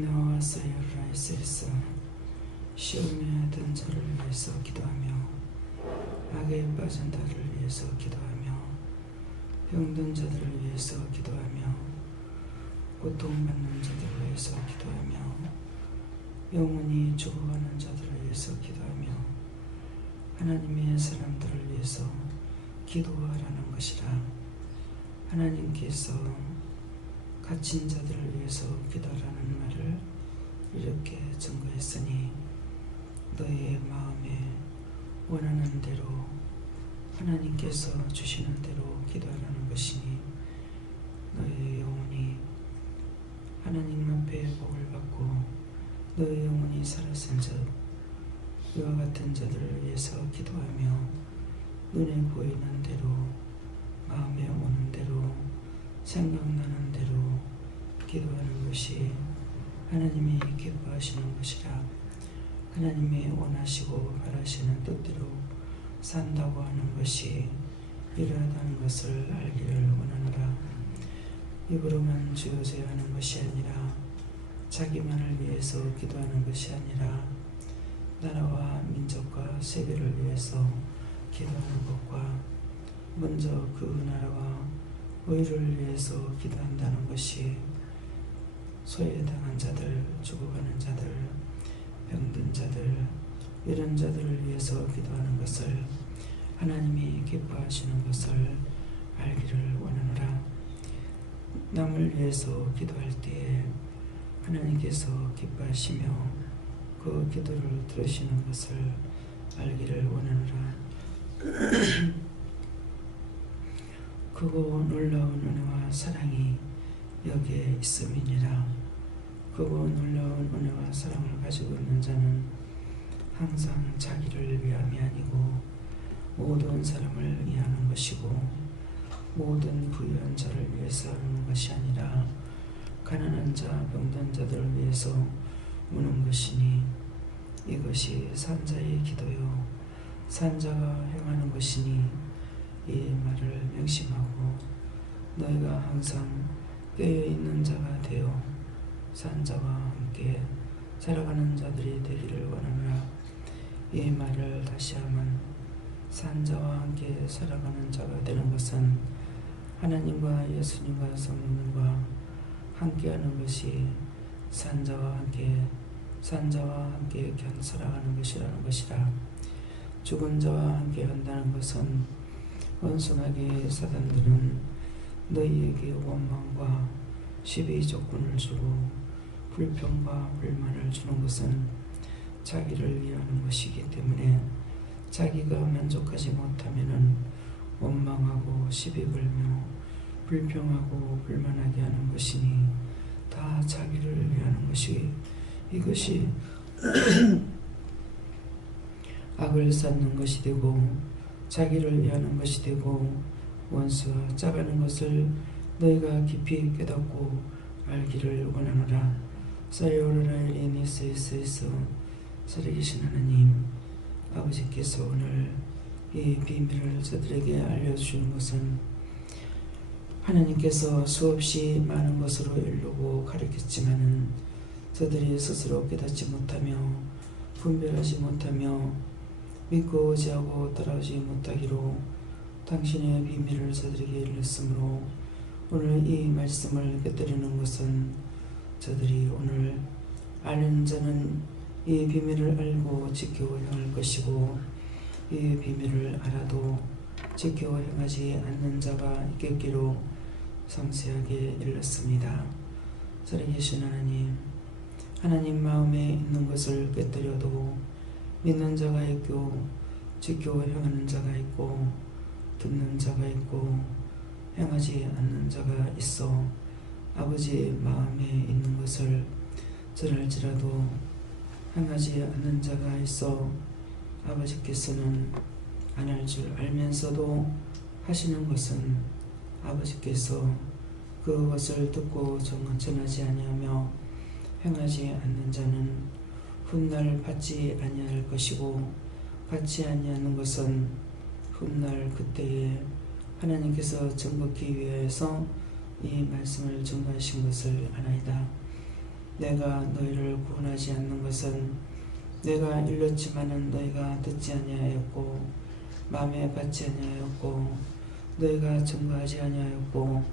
나와 사이어라이스에서 시험에 든 자를 위해서 기도하며 악에 빠진 자를 위해서 기도하며 병든 자들을 위해서 기도하며 고통받는 자들을 위해서 기도하며 영원히 죽어가는 자들을 위해서 기도하며 하나님의 사람들을 위해서 기도하라는 것이라. 하나님께서 갇힌 자들을 위해서 기도하라는 말을 이렇게 증거했으니 너의 마음에 원하는 대로 하나님께서 주시는 대로 기도하라는 것이니 너의 영혼이 하나님 앞에 복을 받고 너의 영혼이 살았은 즉 이와 같은 자들을 위해서 기도하며 눈에 보이는 대로 마음에 오는 대로 생각나는 대로 기도하는 것이 하나님이 기뻐하시는 것이라. 하나님이 원하시고 바라시는 뜻대로 산다고 하는 것이 이러하다는 것을 알기를 원하노라. 입으로만 주여져야 하는 것이 아니라 자기만을 위해서 기도하는 것이 아니라 나라와 민족과 세계를 위해서 기도하는 것과 먼저 그 나라와 의를 위해서 기도한다는 것이 소외당한 자들, 죽어가는 자들, 병든 자들, 이런 자들을 위해서 기도하는 것을 하나님이 기뻐하시는 것을 알기를 원하노라. 남을 위해서 기도할 때에 하나님께서 기뻐하시며 그 기도를 들으시는 것을 알기를 원하노라. 크고 놀라운 은혜와 사랑이 여기에 있음이니라. 크고 놀라운 은혜와 사랑을 가지고 있는 자는 항상 자기를 위함이 아니고 모든 사람을 위하는 것이고 모든 부유한 자를 위해서 하는 것이 아니라 가난한 자, 병든 자들을 위해서 우는 것이니 이것이 산자의 기도요 산자가 행하는 것이니 이 말을 명심하고 너희가 항상 깨어있는 자가 되어 산자와 함께 살아가는 자들이 되기를 원하노라. 이 말을 다시 하면 산자와 함께 살아가는 자가 되는 것은 하나님과 예수님과 성령님과 함께하는 것이 산자와 함께 살아가는 것이라는 것이라. 죽은 자와 함께 한다는 것은 원숭하게 사단들은 너희에게 원망과 시비 조건을 주고 불평과 불만을 주는 것은 자기를 위하는 것이기 때문에 자기가 만족하지 못하면은 원망하고 시비 걸며 불평하고 불만하게 하는 것이니 다 자기를 위하는 것이 이것이 악을 쌓는 것이 되고 자기를 위하는 것이 되고 원수와 짜가는 것을 너희가 깊이 깨닫고 알기를 원하노라. 사이오라일리니스에서 살아계신 하나님 아버지께서 오늘 이 비밀을 저들에게 알려주는 것은 하나님께서 수없이 많은 것으로 이루고 가르쳤지만은 저들이 스스로 깨닫지 못하며 분별하지 못하며 믿고 의지하고 따라오지 못하기로 당신의 비밀을 저들에게 일렀으므로 오늘 이 말씀을 깨뜨리는 것은 저들이 오늘 아는 자는 이 비밀을 알고 지키고 행할 것이고 이 비밀을 알아도 지키고 행하지 않는 자가 있겠기로 상세하게 일렀습니다. 살아계신 하나님 마음에 있는 것을 깨뜨려도 믿는 자가 있고 지키고 행하는 자가 있고 듣는 자가 있고 행하지 않는 자가 있어 아버지의 마음에 있는 것을 전할지라도 행하지 않는 자가 있어 아버지께서는 안 할 줄 알면서도 하시는 것은 아버지께서 그것을 듣고 전하지 아니하며 행하지 않는 자는 훗날 받지 아니할 것이고 받지 아니하는 것은 훗날 그때에 하나님께서 정복기 위해서 이 말씀을 증거하신 것을 아나이다. 내가 너희를 구원하지 않는 것은 내가 일렀지만은 너희가 듣지 아니하였고 마음에 받지 아니하였고 너희가 증거하지 아니하였고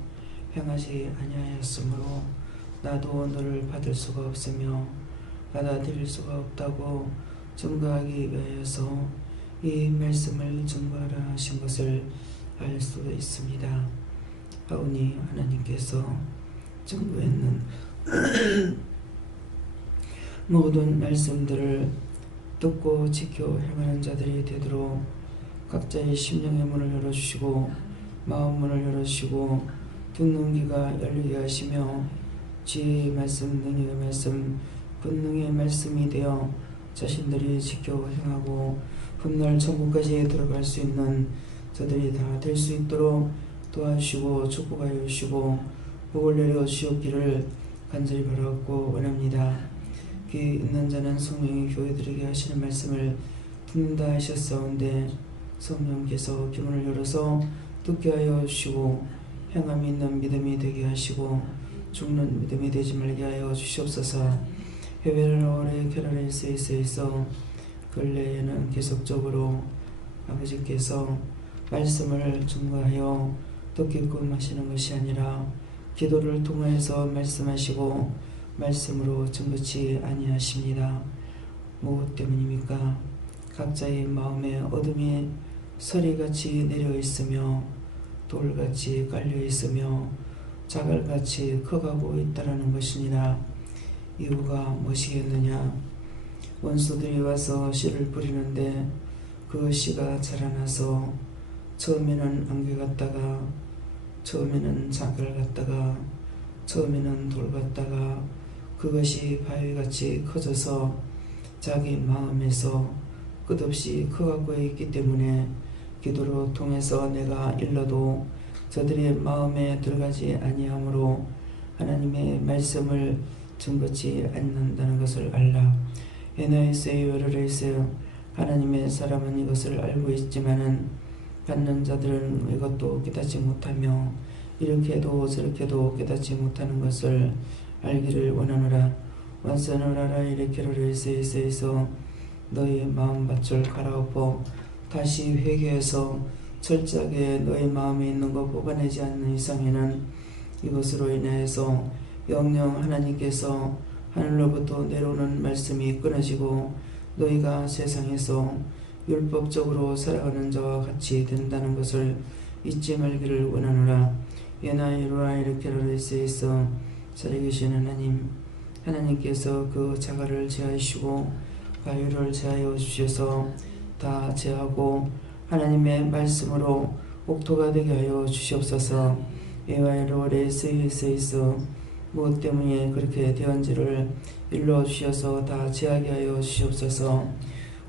행하지 아니하였으므로 나도 너를 받을 수가 없으며 받아들일 수가 없다고 증거하기 위하여서 이 말씀을 증거하라 하신 것을 알 수 있습니다. 하오니 하나님께서 증거했는 모든 말씀들을 듣고 지켜 행하는 자들이 되도록 각자의 심령의 문을 열어주시고 마음 문을 열어주시고 듣는 귀가 열리게 하시며 지혜의 말씀, 능력의 말씀, 권능의 말씀이 되어 자신들이 지켜 행하고 훗날 천국까지 들어갈 수 있는 저들이 다 될 수 있도록 도와주시고 축복하여 주시고 복을 내려 주옵기를 간절히 바라옵고 원합니다. 귀 있는 자는 성령이 교회들에게 하시는 말씀을 듣는다 하셨사온데 성령께서 귀문을 열어서 듣게 하여 주시고 행함이 있는 믿음이 되게 하시고 죽는 믿음이 되지 말게 하여 주시옵소서. 해외를 오래 캐러레 스위스에서 근래에는 계속적으로 아버지께서 말씀을 증거하여 듣게끔 하시는 것이 아니라 기도를 통해서 말씀하시고 말씀으로 증거치 아니하십니다. 무엇 때문입니까? 각자의 마음에 어둠이 서리같이 내려 있으며 돌같이 깔려 있으며 자갈같이 커가고 있다라는 것이니라. 이유가 무엇이겠느냐? 원수들이 와서 씨를 뿌리는데 그 씨가 자라나서 처음에는 안개 같다가 처음에는 자갈 같다가 처음에는 돌 같다가 그것이 바위같이 커져서 자기 마음에서 끝없이 커가고 있기 때문에 기도로 통해서 내가 일러도 저들의 마음에 들어가지 아니하므로 하나님의 말씀을 증거치 않는다는 것을 알라. 에너이세요 여러레이세요. 하나님의 사람은 이것을 알고 있지만은 받는 자들은 이것도 깨닫지 못하며 이렇게도 저렇게도 깨닫지 못하는 것을 알기를 원하노라. 완선을 이르케로레이세이세이서 너희 마음밭을 갈아엎어 다시 회개해서 철저하게 너희 마음에 있는 것 뽑아내지 않는 이상에는 이것으로 인해서 영영 하나님께서 하늘로부터 내려오는 말씀이 끊어지고 너희가 세상에서 율법적으로 살아가는 자와 같이 된다는 것을 잊지 말기를 원하노라. 예나이로라 이르케로레이세이서 살아계신 하나님께서 그 자갈을 제하시고 바위를 제하여 주셔서 다 제하고 하나님의 말씀으로 옥토가 되게 하여 주시옵소서. 에와이로레이세이세이서 무엇 때문에 그렇게 되었는지를 일러 주셔서 다 제하게 하여 주시옵소서.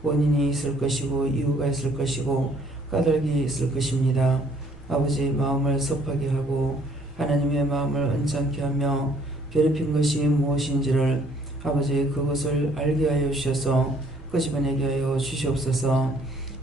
원인이 있을 것이고 이유가 있을 것이고 까닭이 있을 것입니다. 아버지 마음을 섭하게 하고 하나님의 마음을 언짢게 하며 괴롭힌 것이 무엇인지를 아버지 그것을 알게 하여 주셔서 끄집어내게 하여 주시옵소서.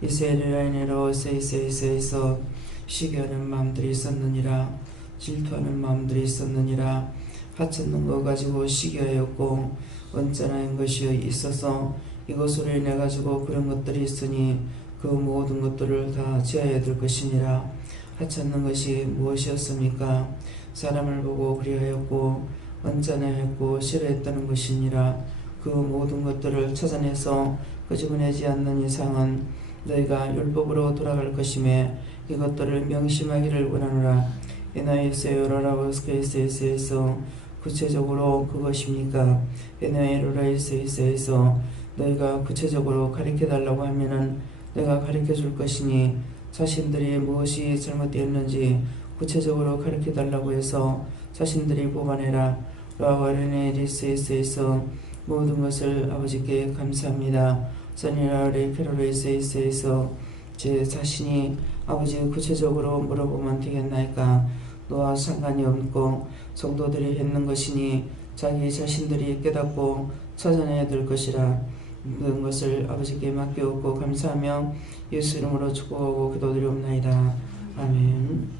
이세르라이네로 세이세이세이서 시기하는 마음들이 있었느니라. 질투하는 마음들이 있었느니라. 하찮는 것 가지고 시기하였고 언짢은 것이 있어서 이것으로 인해 가지고 그런 것들이 있으니 그 모든 것들을 다 제하여야 될 것이니라. 하찮는 것이 무엇이었습니까? 사람을 보고 그리하였고 언짢아했고 싫어했다는 것이니라. 그 모든 것들을 찾아내서 끄집어내지 않는 이상은 너희가 율법으로 돌아갈 것임에 이것들을 명심하기를 원하노라. 에나이세요라라보스케이세이세에서 구체적으로 그것입니까? 에나이로라이세이세에서 너희가 구체적으로 가르쳐달라고 하면은 내가 가르쳐줄 것이니 자신들이 무엇이 잘못되었는지 구체적으로 가르쳐달라고 해서 자신들이 뽑아내라. 라와르네리세이세에서 모든 것을 아버지께 감사합니다. 선이라레케로레이세이세에서 제 자신이 아버지 구체적으로 물어보면 되겠나이까? 너와 상관이 없고 성도들이 했는 것이니 자기 자신들이 깨닫고 찾아내야 될 것이라. 모든 것을 아버지께 맡겨오고 감사하며 예수 이름으로 축복하고 기도드리옵나이다. 아멘.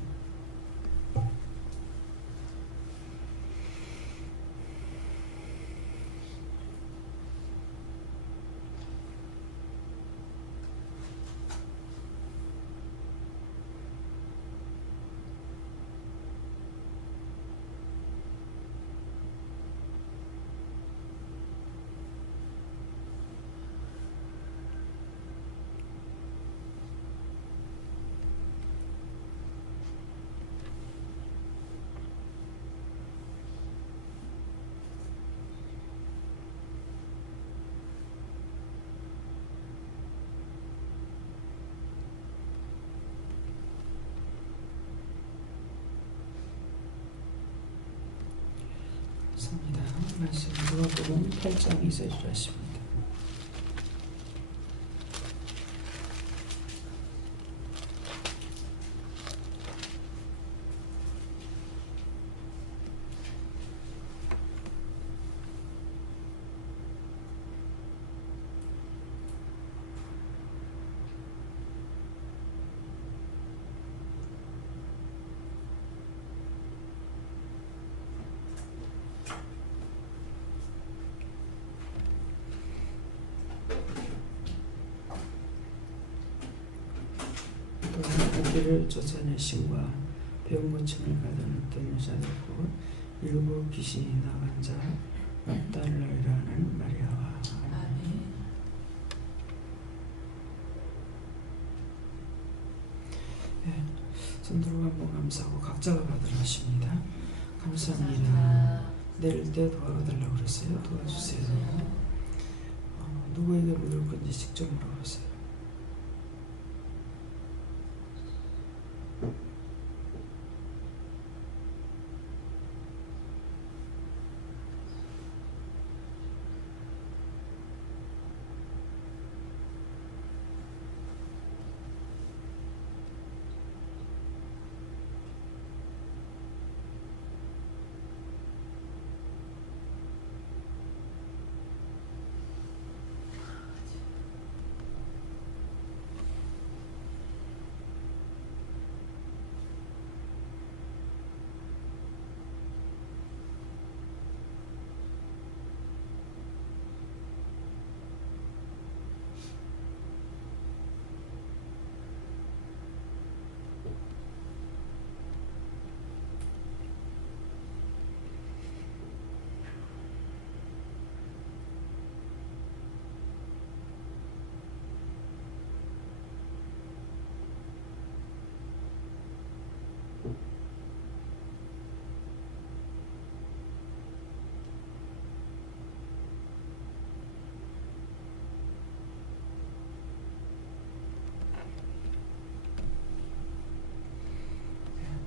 말씀 누가복음 8장 2절이라 하십니다. 악기를 쫓아내심과 병 고침을 받은 어떤 여자들 곧 일곱 귀신이 나간 자 막달라라는 마리아와 아멘. 손들고 한번 감사하고 각자가 받으라 하십니다. 감사합니다. 내릴 때 도와달라고 그랬어요. 도와주세요. 누구에게 물을 건지 직접 물어보세요.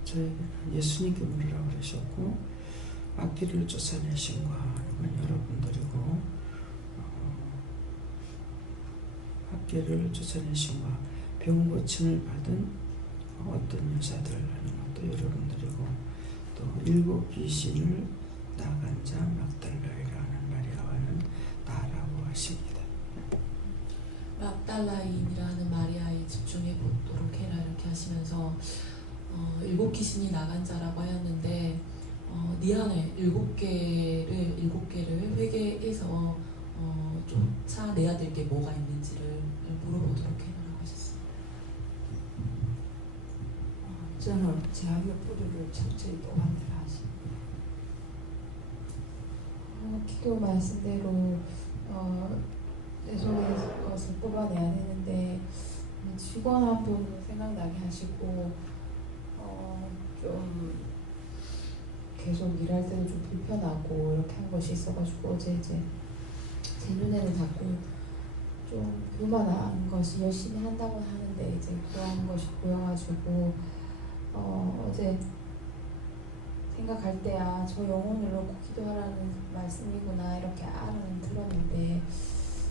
저에게는 예수님께 물으라고 그러셨고 악기를 쫓아내신 건 여러분들이고 악기를 쫓아내신과 병 고침을 받은 어떤 여자들 하는 것도 여러분들이고 또 일곱 귀신을 나간 자 막달라이라는 마리아와는 나라고 하십니다. 막달라인이라는 마리아에 집중해 보도록 해라 이렇게 하시면서 일곱 귀신이 나간 자라고 하였는데 네 안에 일곱 개를 회개해서 쫓아내야 될 게 뭐가 있는지를 물어보도록 해라고 하셨습니다. 저는 제약의 뿌리를 철저히 또한테라 하십니다. 기도 말씀대로 내 속에 것을 뽑아내야 되는데 직원 한 분 생각나게 하시고 좀 계속 일할 때도 좀 불편하고 이렇게 한 것이 있어가지고 어제 제 눈에는 자꾸 좀 교만한 것이 열심히 한다고 하는데 이제 그런 것이 보여가지고 어제 생각할 때 저 영혼을 놓고 기도하라는 말씀이구나 이렇게 알아는 들었는데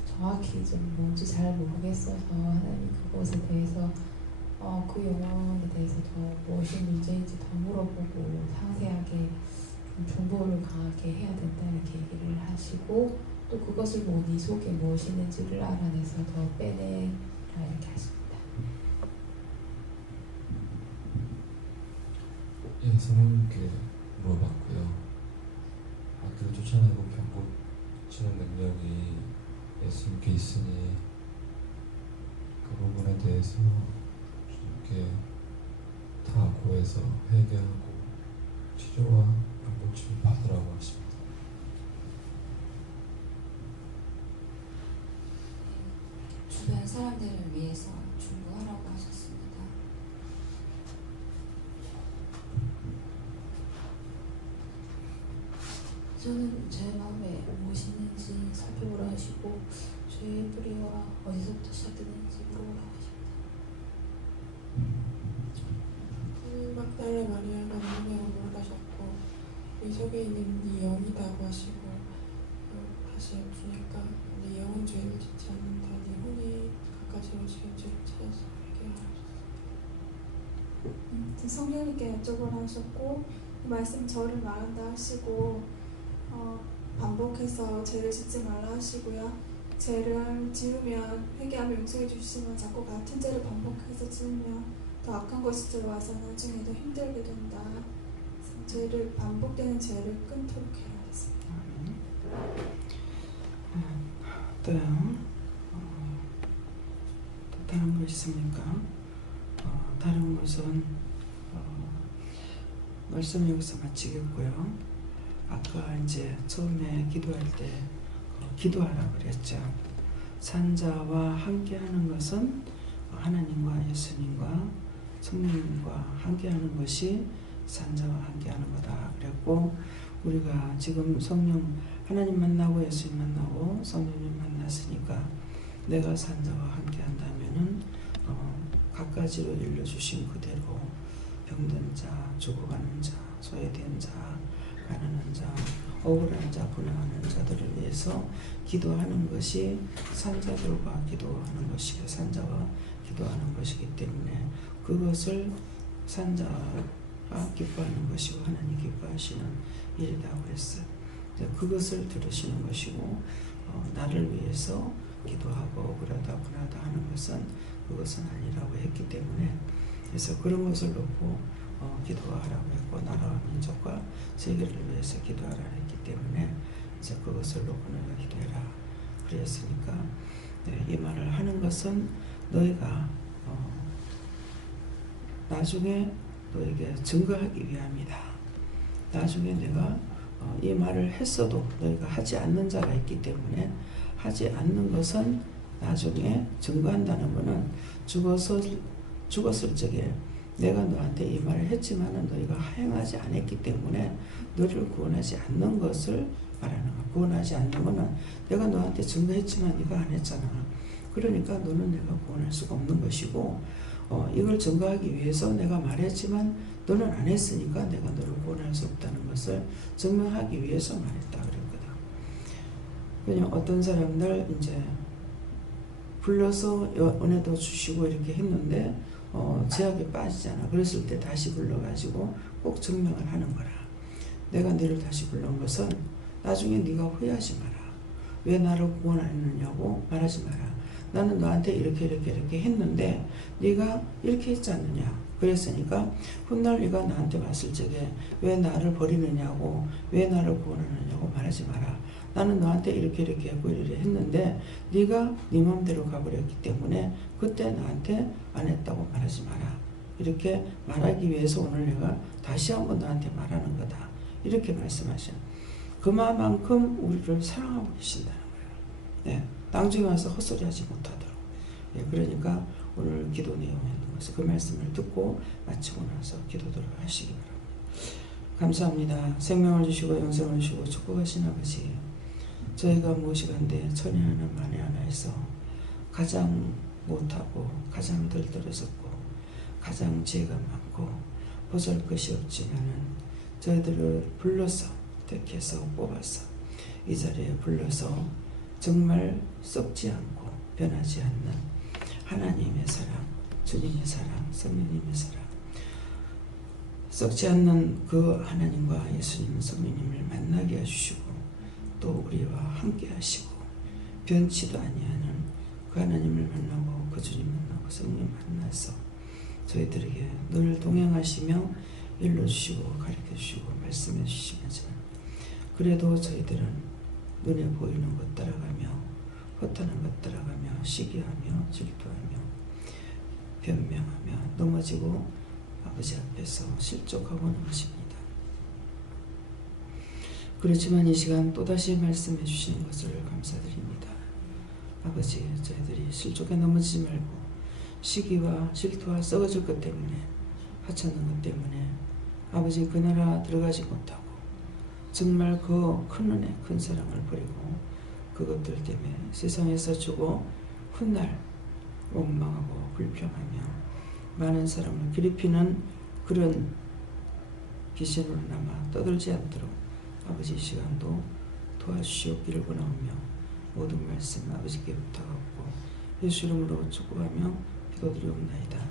정확히 좀 뭔지 잘 모르겠어서 하나님 그것에 대해서 그 영혼에 대해서 더 무엇이 문제인지 더 물어보고 상세하게 좀 정보를 강하게 해야 된다 이렇게 얘기를 하시고 또 그것을 네 속에 무엇이 있는지를 알아내서 더 빼내라 이렇게 하십니다. 예, 성령님께 물어봤고요. 악기를 쫓아내고 병 고치는 능력이 예수님께 있으니 그 부분에 대해서 주님께 다 고해서 회개하고 치료와 병 고침을 받으라고 하십니다. 주변 사람들을 위해서 중보하라고 하셨습니다. 저는 제 마음에 무엇이 있는지 살펴보라 하시고 죄의 뿌리와 어디서부터 시작되는지 물어보라고 하십니다. 막달라 마리아가 문명을 물어가셨고 네 속에 있는 네 영이다고 하시고 아버지 교제를 찾아서 회개하옵소서. 성령님께 여쭤보라 하셨고 이 말씀 저를 말한다 하시고 반복해서 죄를 짓지 말라 하시고요. 죄를 지으면 회개하며 용서해 주시지만 자꾸 같은 죄를 반복해서 지으면 더 악한 것이 들어와서 나중에 더 힘들게 된다. 죄를 반복되는 죄를 끊도록 해라 했습니다. 또요. 또 다른 거 있습니까? 다른 것은 말씀 여기서 마치겠고요. 아까 이제 처음에 기도할 때 기도하라 그랬죠. 산자와 함께하는 것은 하나님과 예수님과 성령님과 함께하는 것이 산자와 함께하는 거다 그랬고, 우리가 지금 성령 하나님 만나고 예수님 만나고 성령님 만났으니까 내가 산자와 함께한다면은 갖가지로 일러주신 그대로 병든 자, 죽어가는 자, 소외된 자, 가난한 자, 억울한 자, 분노하는 자들을 위해서 기도하는 것이 산자들과 기도하는 것이고 산자와 기도하는 것이기 때문에 그것을 산자가 기뻐하는 것이고 하나님 기뻐하시는 일이라고 그랬어요. 그것을 들으시는 것이고 나를 위해서 기도하고 억울하다 분하다 하는 것은 그것은 아니라고 했기 때문에, 그래서 그런 것을 놓고 기도하라고 했고 나라와 민족과 세계를 위해서 기도하라 했기 때문에 이제 그것을 놓고 너희가 기도해라 그랬으니까, 이 말을 하는 것은 너희가 나중에 너에게 증거하기 위함이다. 나중에 내가 이 말을 했어도 너희가 하지 않는 자가 있기 때문에, 하지 않는 것은 나중에 증거한다는 것은 죽었을 적에 내가 너한테 이 말을 했지만은 너희가 행하지 않았기 때문에 너를 구원하지 않는 것을 말하는 거야. 구원하지 않는 것은 내가 너한테 증거했지만 네가 안 했잖아. 그러니까 너는 내가 구원할 수가 없는 것이고, 이걸 증거하기 위해서 내가 말했지만 너는 안 했으니까 내가 너를 구원할 수 없다는 것을 증명하기 위해서 말했다 그랬거든. 그냥 어떤 사람들 이제 불러서 은혜도 주시고 이렇게 했는데 제약에 빠지잖아. 그랬을 때 다시 불러가지고 꼭 증명을 하는 거라. 내가 너를 다시 불러온 것은 나중에 네가 후회하지 마라. 왜 나를 구원 안 했느냐고 말하지 마라. 나는 너한테 이렇게 했는데 네가 이렇게 했지 않느냐. 그랬으니까 훗날 네가 나한테 왔을 적에 왜 나를 버리느냐고, 왜 나를 구원하느냐고 말하지 마라. 나는 너한테 이렇게 했고 이렇게 했는데 네가 네 마음대로 가버렸기 때문에 그때 나한테 안 했다고 말하지 마라. 이렇게 말하기 위해서 오늘 내가 다시 한번 너한테 말하는 거다. 이렇게 말씀하셔. 그만큼 우리를 사랑하고 계신다는 거예요. 네, 나중에 와서 헛소리하지 못하도록. 네, 그러니까 오늘 기도 내용에 있는 것을 그 말씀을 듣고 마치고 나서 기도들을 하시기 바랍니다. 감사합니다. 생명을 주시고 영생을 주시고 축복하신 아버지, 저희가 무엇이간데 천에 하나 만에 하나에서 가장 못하고 가장 덜떨어졌고 가장 죄가 많고 보잘 것이 없지만은 저희들을 불러서 택해서 뽑아서 이 자리에 불러서 정말 썩지 않고 변하지 않는 하나님의 사랑, 주님의 사랑, 성령님의 사랑, 썩지 않는 그 하나님과 예수님, 성령님을 만나게 해주시고 또 우리와 함께 하시고 변치도 아니하는 그 하나님을 만나고 그 주님 만나고 성령 만나서 저희들에게 늘 동행하시며 일러주시고 가르쳐주시고 말씀해주시면서, 그래도 저희들은 눈에 보이는 것 따라가며 허탄한 것 따라가며 시기하며 질투하며 변명하며 넘어지고 아버지 앞에서 실족하고 하는 것입니다. 그렇지만 이 시간 또다시 말씀해 주시는 것을 감사드립니다. 아버지, 저희들이 실족에 넘어지지 말고 시기와 질투와 썩어질 것 때문에 하찮는 것 때문에 아버지 그 나라 들어가지 못하고 정말 그 큰 은혜 큰 사랑을 버리고 그것들 때문에 세상에서 주고 훗날 원망하고 불평하며 많은 사람을 괴롭히는 그런 귀신으로 남아 떠들지 않도록 아버지 이 시간도 도와주시옵기를 원하오며 모든 말씀 아버지께 부탁하고 예수 이름으로 축복하며 기도드리옵나이다.